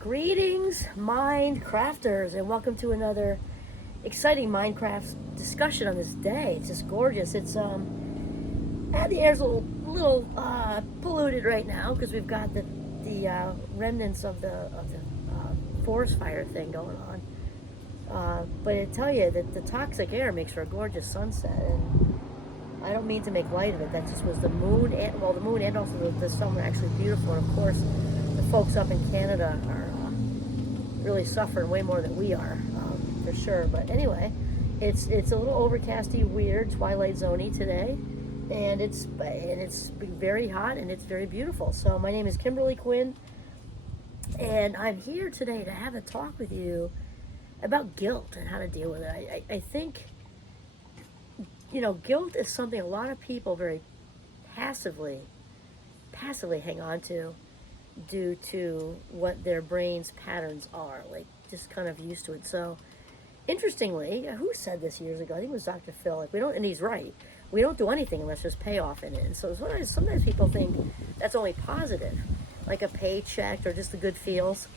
Greetings, Mindcrafters, and welcome to another exciting Minecraft discussion on this day. It's just gorgeous. The air's a little polluted right now because we've got the remnants of the forest fire thing going on. But I tell you that the toxic air makes for a gorgeous sunset, and I don't mean to make light of it. That just was the moon, and the moon and also the sun were actually beautiful. And of course, the folks up in Canada are really suffering way more than we are, for sure. But anyway, it's a little overcasty, weird, twilight zoney today, and it's very hot and it's very beautiful. So my name is Kimberly Quinn, and I'm here today to have a talk with you about guilt and how to deal with it. I think guilt is something a lot of people very passively hang on to due to what their brain's patterns are, like just kind of used to it. So interestingly, who said this years ago? I think it was Dr. Phil. Like, we don't, and he's right. We don't do anything unless there's payoff in it. And so sometimes people think that's only positive, like a paycheck or just the good feels,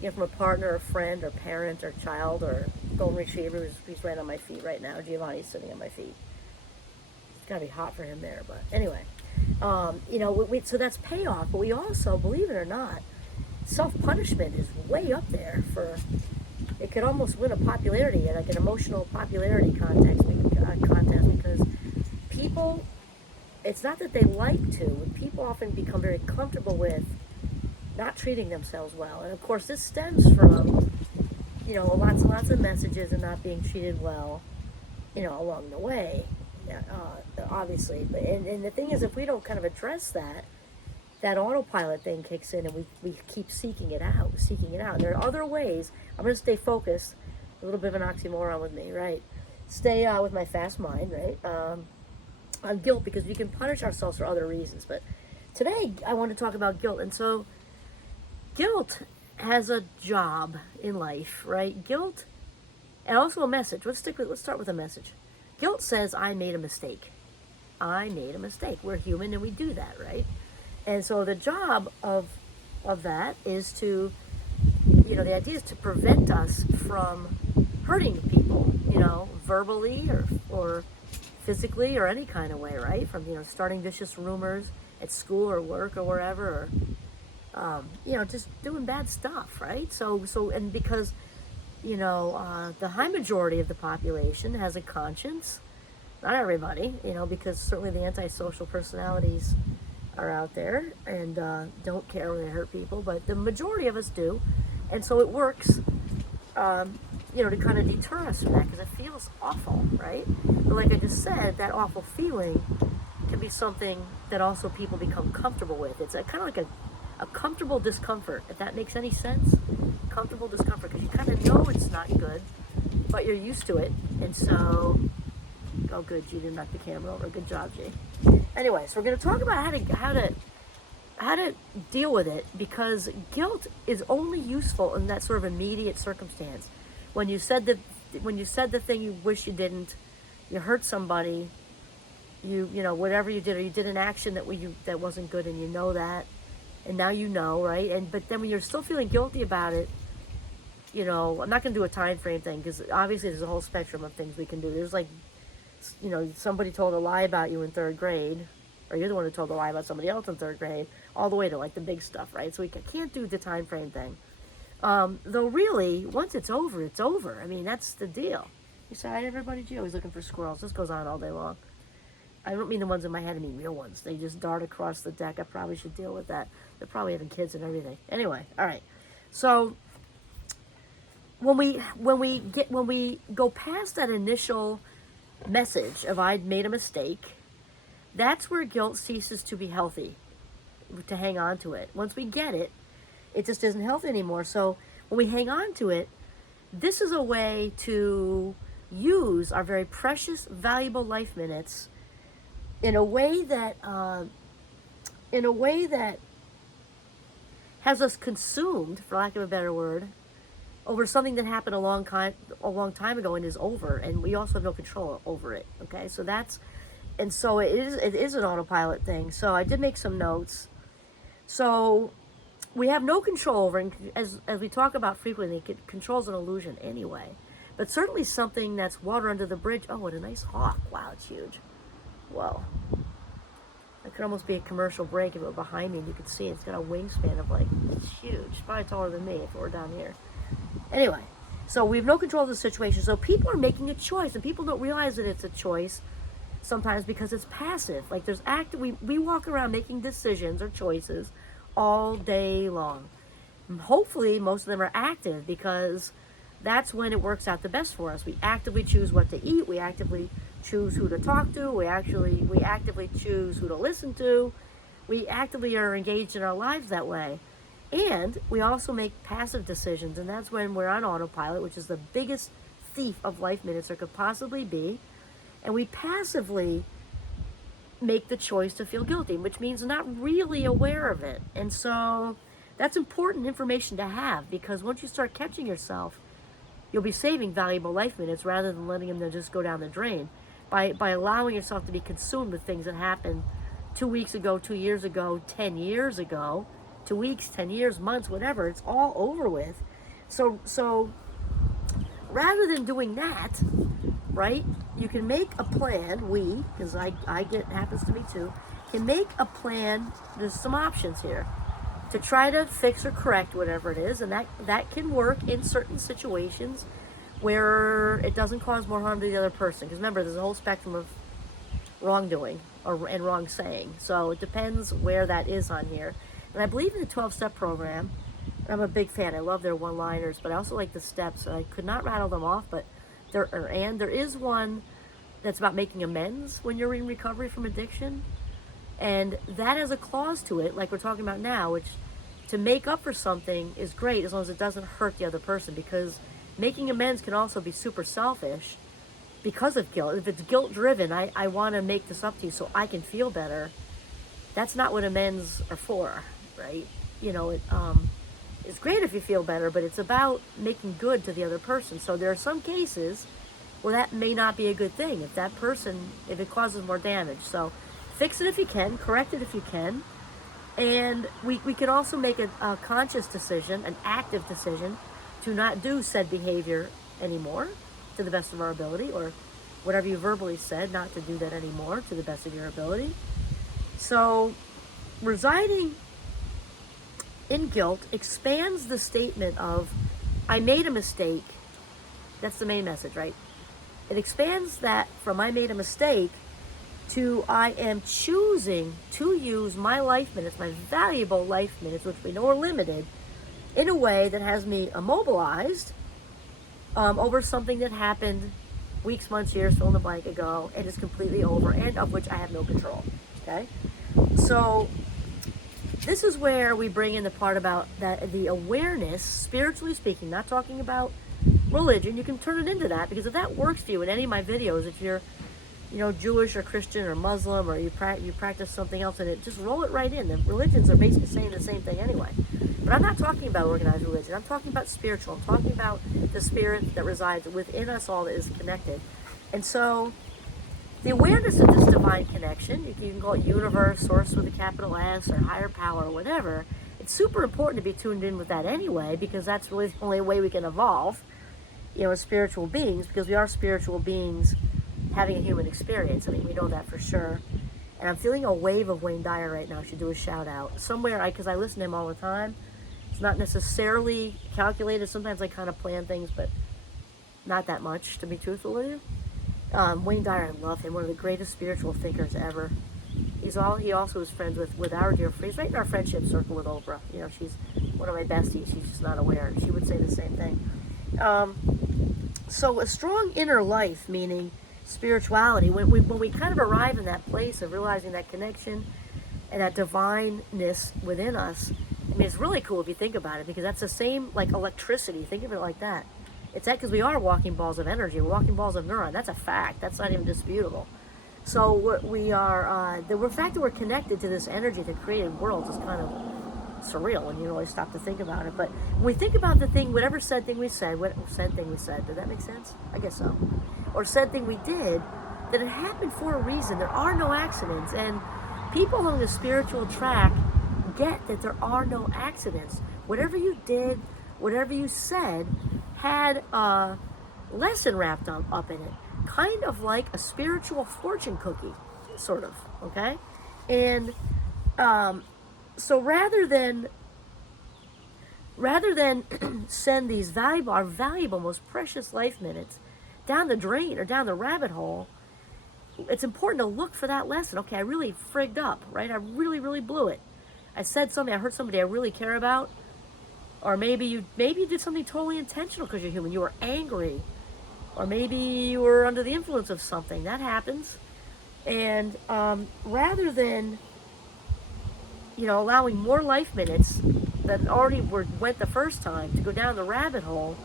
from a partner, or friend, or parent, or child, or golden retriever. He's right on my feet right now. Giovanni's sitting on my feet. It's gotta be hot for him there, but anyway. So that's payoff, but we also, believe it or not, self-punishment is way up there it could almost win a popularity, like an emotional popularity contest, because people, it's not that they like to, people often become very comfortable with not treating themselves well. And of course, this stems from, lots of messages and not being treated well, along the way. Obviously, and the thing is, if we don't kind of address that autopilot thing kicks in, and we keep seeking it out. There are other ways. I'm going to stay focused. A little bit of an oxymoron with me, right? Stay with my fast mind, right? On guilt, because we can punish ourselves for other reasons. But today, I want to talk about guilt. And so, guilt has a job in life, right? Guilt, and also a message. Let's start with a message. Guilt says, I made a mistake. I made a mistake. We're human and we do that, right? And so the job of that is to, the idea is to prevent us from hurting people, verbally or physically or any kind of way, right? From, starting vicious rumors at school or work or wherever, or, just doing bad stuff, right? And because the high majority of the population has a conscience. Not everybody, because certainly the antisocial personalities are out there and don't care when they hurt people, but the majority of us do. And so it works, to kind of deter us from that, because it feels awful, right? But like I just said, that awful feeling can be something that also people become comfortable with. It's kind of like a comfortable discomfort, if that makes any sense. Comfortable discomfort, because you kind of know it's not good, but you're used to it. And so, oh good, G didn't knock the camera over. Good job, G. Anyway, so we're going to talk about how to deal with it, because guilt is only useful in that sort of immediate circumstance. When you said the thing you wish you didn't, you hurt somebody, whatever you did, or you did an action that wasn't good, and you know that. And now right? But then when you're still feeling guilty about it, I'm not going to do a time frame thing, because obviously there's a whole spectrum of things we can do. There's like, somebody told a lie about you in third grade, or you're the one who told a lie about somebody else in third grade, all the way to like the big stuff, right? So we can't do the time frame thing. Though really, once it's over, it's over. I mean, that's the deal. You say, hi everybody, G, always looking for squirrels. This goes on all day long. I don't mean the ones in my head, I mean real ones. They just dart across the deck. I probably should deal with that. They're probably having kids and everything. Anyway, all right. So when we go past that initial message of I'd made a mistake, that's where guilt ceases to be healthy, to hang on to it. Once we get it, it just isn't healthy anymore. So when we hang on to it, this is a way to use our very precious, valuable life minutes in a way that has us consumed, for lack of a better word, over something that happened a long time ago and is over, and we also have no control over it. Okay, so it is an autopilot thing. So I did make some notes. So we have no control over, and as we talk about frequently, control's an illusion anyway. But certainly something that's water under the bridge. Oh, what a nice hawk. Wow, it's huge. Whoa. That could almost be a commercial break if it were behind me and you could see it. It's got a wingspan of like, it's huge. It's probably taller than me if it were down here. Anyway, so we have no control of the situation. So people are making a choice, and people don't realize that it's a choice sometimes because it's passive. Like there's we walk around making decisions or choices all day long. And hopefully most of them are active because that's when it works out the best for us. We actively choose what to eat. We actively choose who to talk to. We actively choose who to listen to. We actively are engaged in our lives that way. And we also make passive decisions, and that's when we're on autopilot, which is the biggest thief of life minutes there could possibly be. And we passively make the choice to feel guilty, which means not really aware of it. And so that's important information to have, because once you start catching yourself, you'll be saving valuable life minutes rather than letting them just go down the drain. By allowing yourself to be consumed with things that happened 2 weeks ago, 2 years ago, 10 years ago, 2 weeks, 10 years, months, whatever, it's all over with. So rather than doing that, right, you can make a plan, because it happens to me too, can make a plan. There's some options here to try to fix or correct whatever it is, and that can work in certain situations where it doesn't cause more harm to the other person. Because remember, there's a whole spectrum of wrongdoing and wrong saying. So it depends where that is on here. And I believe in the 12-step program. I'm a big fan. I love their one-liners, but I also like the steps. I could not rattle them off, but there is one that's about making amends when you're in recovery from addiction. And that has a clause to it, like we're talking about now, which to make up for something is great as long as it doesn't hurt the other person, because making amends can also be super selfish because of guilt. If it's guilt-driven, I want to make this up to you so I can feel better. That's not what amends are for, right? It's great if you feel better, but it's about making good to the other person. So there are some cases where that may not be a good thing if it causes more damage. So fix it if you can, correct it if you can. And we can also make a conscious decision, an active decision, to not do said behavior anymore to the best of our ability, or whatever you verbally said, not to do that anymore to the best of your ability. So residing in guilt expands the statement of, I made a mistake. That's the main message, right? It expands that from I made a mistake to I am choosing to use my life minutes, my valuable life minutes, which we know are limited, in a way that has me immobilized over something that happened weeks, months, years, fill in the blank ago, and is completely over, and of which I have no control. Okay? So this is where we bring in the part about that the awareness, spiritually speaking, not talking about religion. You can turn it into that, because if that works for you in any of my videos, if you're Jewish or Christian or Muslim, or you practice something else, and it just roll it right in. The religions are basically saying the same thing anyway. But I'm not talking about organized religion. I'm talking about spiritual. I'm talking about the spirit that resides within us all, that is connected. And so the awareness of this divine connection, you can call it universe, source with a capital S, or higher power, or whatever, it's super important to be tuned in with that anyway, because that's really the only way we can evolve, as spiritual beings, because we are spiritual beings having a human experience. I mean, we know that for sure. And I'm feeling a wave of Wayne Dyer right now. I should do a shout out somewhere, because I listen to him all the time. It's not necessarily calculated. Sometimes I kind of plan things, but not that much, to be truthful with you. Wayne Dyer, I love him. One of the greatest spiritual thinkers ever. He also is friends with our dear friend. He's right in our friendship circle with Oprah. She's one of my besties. She's just not aware. She would say the same thing. So a strong inner life, meaning spirituality, when we kind of arrive in that place of realizing that connection and that divineness within us, I mean, it's really cool if you think about it, because that's the same like electricity. Think of it like that. It's that, because we are walking balls of energy, we're walking balls of neuron. That's a fact. That's not even disputable. So we are, the fact that we're connected to this energy that created worlds is kind of surreal when you really stop to think about it. But when we think about the thing, whatever said thing we said, did that make sense? I guess so. Or said thing we did, that it happened for a reason. There are no accidents. And people along the spiritual track forget that there are no accidents. Whatever you did, whatever you said, had a lesson wrapped up in it. Kind of like a spiritual fortune cookie, sort of, okay? And so rather than send these our valuable, most precious life minutes down the drain or down the rabbit hole, it's important to look for that lesson. Okay, I really frigged up, right? I really, really blew it. I said something, I hurt somebody I really care about. Or maybe you did something totally intentional because you're human. You were angry. Or maybe you were under the influence of something. That happens. And rather than, allowing more life minutes that already went the first time to go down the rabbit hole,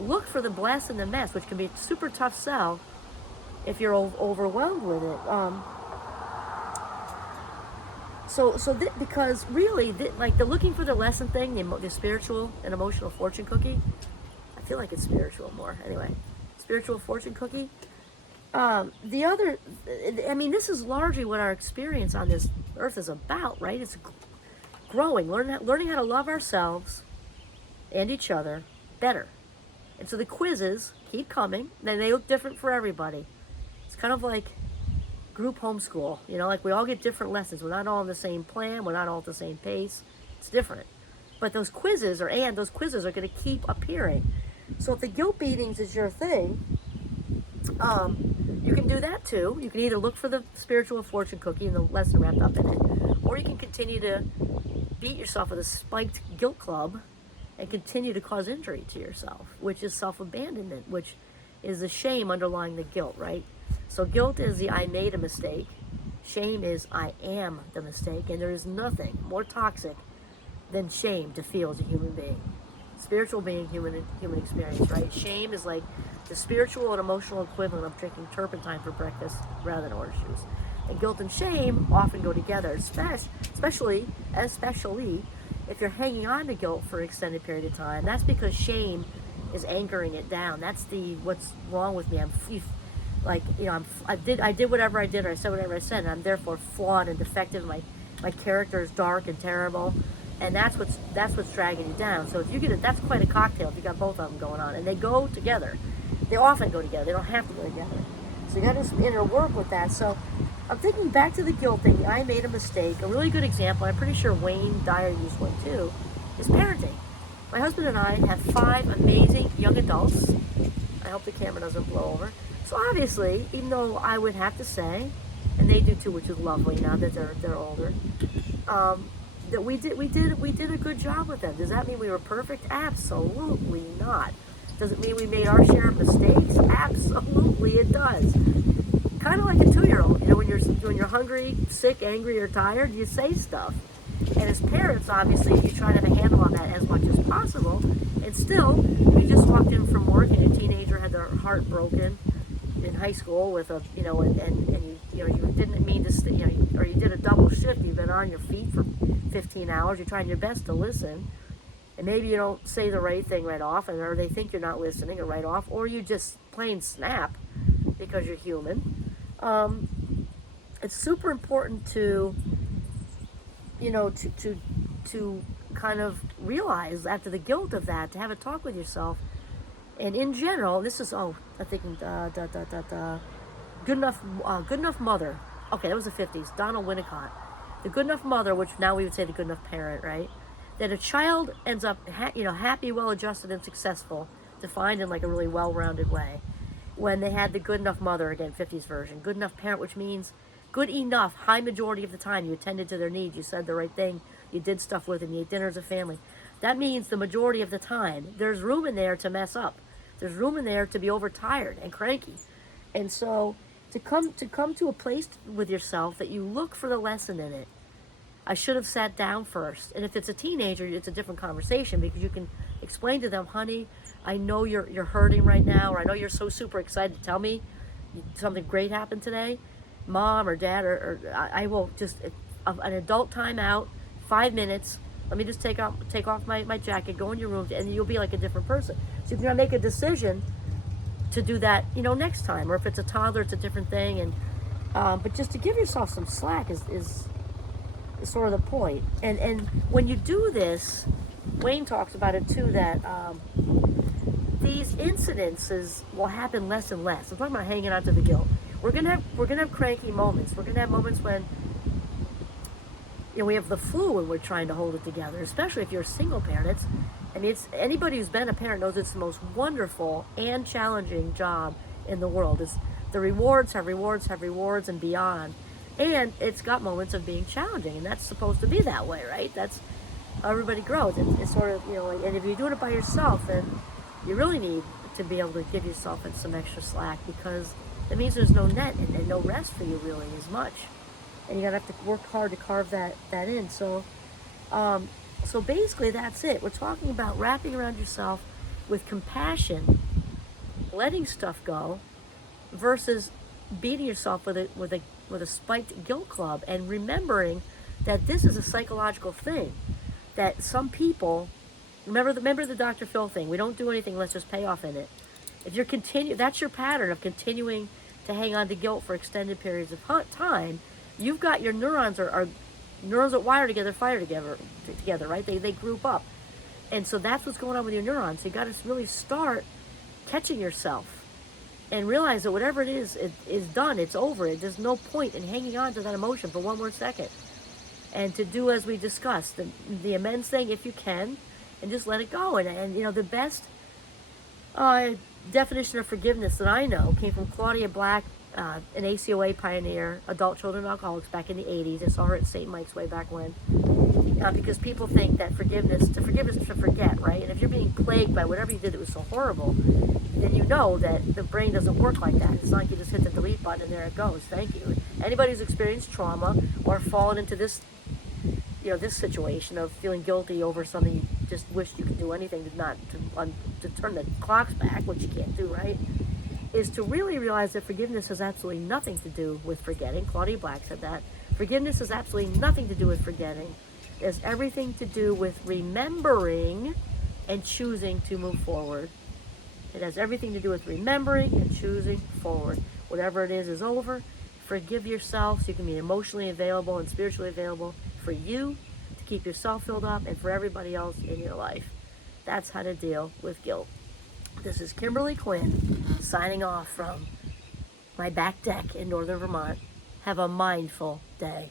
look for the bless and the mess, which can be a super tough sell if you're overwhelmed with it. Because really, like the looking for the lesson thing, the spiritual and emotional fortune cookie, I feel like it's spiritual more. Anyway, spiritual fortune cookie. This is largely what our experience on this earth is about, right? It's growing, learning how to love ourselves and each other better. And so the quizzes keep coming, and they look different for everybody. It's kind of like group homeschool, like we all get different lessons. We're not all on the same plan. We're not all at the same pace. It's different. But those quizzes are going to keep appearing. So if the guilt beatings is your thing, you can do that too. You can either look for the spiritual fortune cookie and the lesson wrapped up in it, or you can continue to beat yourself with a spiked guilt club and continue to cause injury to yourself, which is self-abandonment, which is the shame underlying the guilt, right? So guilt is the I made a mistake. Shame is I am the mistake. And there is nothing more toxic than shame to feel as a human being. Spiritual being, human experience, right? Shame is like the spiritual and emotional equivalent of drinking turpentine for breakfast rather than orange juice. And guilt and shame often go together, especially if you're hanging on to guilt for an extended period of time. That's because shame is anchoring it down. That's what's wrong with me. I did whatever I did, or I said whatever I said, and I'm therefore flawed and defective. My character is dark and terrible, and that's what's dragging you down. So if you that's quite a cocktail if you got both of them going on, and they go together. They often go together. They don't have to go together. So you got to inner work with that. So I'm thinking back to the guilt thing. I made a mistake. A really good example, I'm pretty sure Wayne Dyer used one too, is parenting. My husband and I have 5 amazing young adults. I hope the camera doesn't blow over. So obviously, even though I would have to say, and they do too, which is lovely now that they're older, that we did a good job with them. Does that mean we were perfect? Absolutely not. Does it mean we made our share of mistakes? Absolutely, it does. Kind of like a 2-year-old. When you're hungry, sick, angry, or tired, you say stuff. And as parents, obviously, you try to have a handle on that as much as possible. And still, you just walked in from work and a teenager had their heart broken in high school with and you didn't mean to or you did a double shift. You've been on your feet for 15 hours. You're trying your best to listen, and maybe you don't say the right thing right off, or they think you're not listening or right off, or you just plain snap because you're human. It's super important to kind of realize after the guilt of that, to have a talk with yourself. And in general, this is, I'm thinking, Good Enough Mother. Okay, that was the 50s. Donald Winnicott. The Good Enough Mother, which now we would say the Good Enough Parent, right? That a child ends up, happy, well-adjusted, and successful, defined in like a really well-rounded way. When they had the Good Enough Mother, again, 50s version. Good Enough Parent, which means good enough, high majority of the time. You attended to their needs. You said the right thing. You did stuff with them. You ate dinner as a family. That means the majority of the time, there's room in there to mess up. There's room in there to be overtired and cranky. And so to come to a place with yourself that you look for the lesson in it. I should have sat down first. And if it's a teenager, it's a different conversation, because you can explain to them, honey, I know you're hurting right now, or I know you're so super excited to tell me something great happened today. Mom or dad, or I will just, an adult timeout, 5 minutes. Let me just take off my jacket, go in your room, and you'll be like a different person. So you're going to make a decision to do that, next time. Or if it's a toddler, it's a different thing. And but just to give yourself some slack is is sort of the point. And when you do this, Wayne talks about it too, that these incidences will happen less and less. I'm talking about hanging on to the guilt. We're gonna have cranky moments. We're gonna have moments when, you know, we have the flu when we're trying to hold it together, especially if you're a single parent. It's anybody who's been a parent knows it's the most wonderful and challenging job in the world. It's the rewards have rewards have rewards and beyond. And it's got moments of being challenging, and that's supposed to be that way, right? That's how everybody grows. It's sort of, you know, and if you're doing it by yourself, then you really need to be able to give yourself some extra slack, because that means there's no net and no rest for you really as much. And you're going to have to work hard to carve that in. So basically that's it. We're talking about wrapping around yourself with compassion, letting stuff go, versus beating yourself with a spiked guilt club, and remembering that this is a psychological thing. That some people, remember the Dr. Phil thing. We don't do anything, let's just pay off in it. If you're that's your pattern of continuing to hang on to guilt for extended periods of time. You've got your neurons are neurons that wire together, fire together, right? They group up, and so that's what's going on with your neurons. So you got to really start catching yourself and realize that whatever it is done. It's over. There's no point in hanging on to that emotion for one more second. And to do as we discussed, the amends thing if you can, and just let it go. And you know, the best definition of forgiveness that I know came from Claudia Black, an ACOA pioneer, adult children alcoholics, back in the 80s. I saw her at St. Mike's way back when. Because people think that forgiveness is to forget, right? And if you're being plagued by whatever you did that was so horrible, then you know that the brain doesn't work like that. It's not like you just hit the delete button and there it goes. Thank you. Anybody who's experienced trauma or fallen into this, you know, this situation of feeling guilty over something you just wished you could do anything to turn the clocks back, which you can't do, right? Is to really realize that forgiveness has absolutely nothing to do with forgetting. Claudia Black said that. Forgiveness has absolutely nothing to do with forgetting. It has everything to do with remembering and choosing to move forward. It has everything to do with remembering and choosing forward. Whatever it is over. Forgive yourself so you can be emotionally available and spiritually available for you, to keep yourself filled up, and for everybody else in your life. That's how to deal with guilt. This is Kimberly Quinn signing off from my back deck in northern Vermont. Have a mindful day.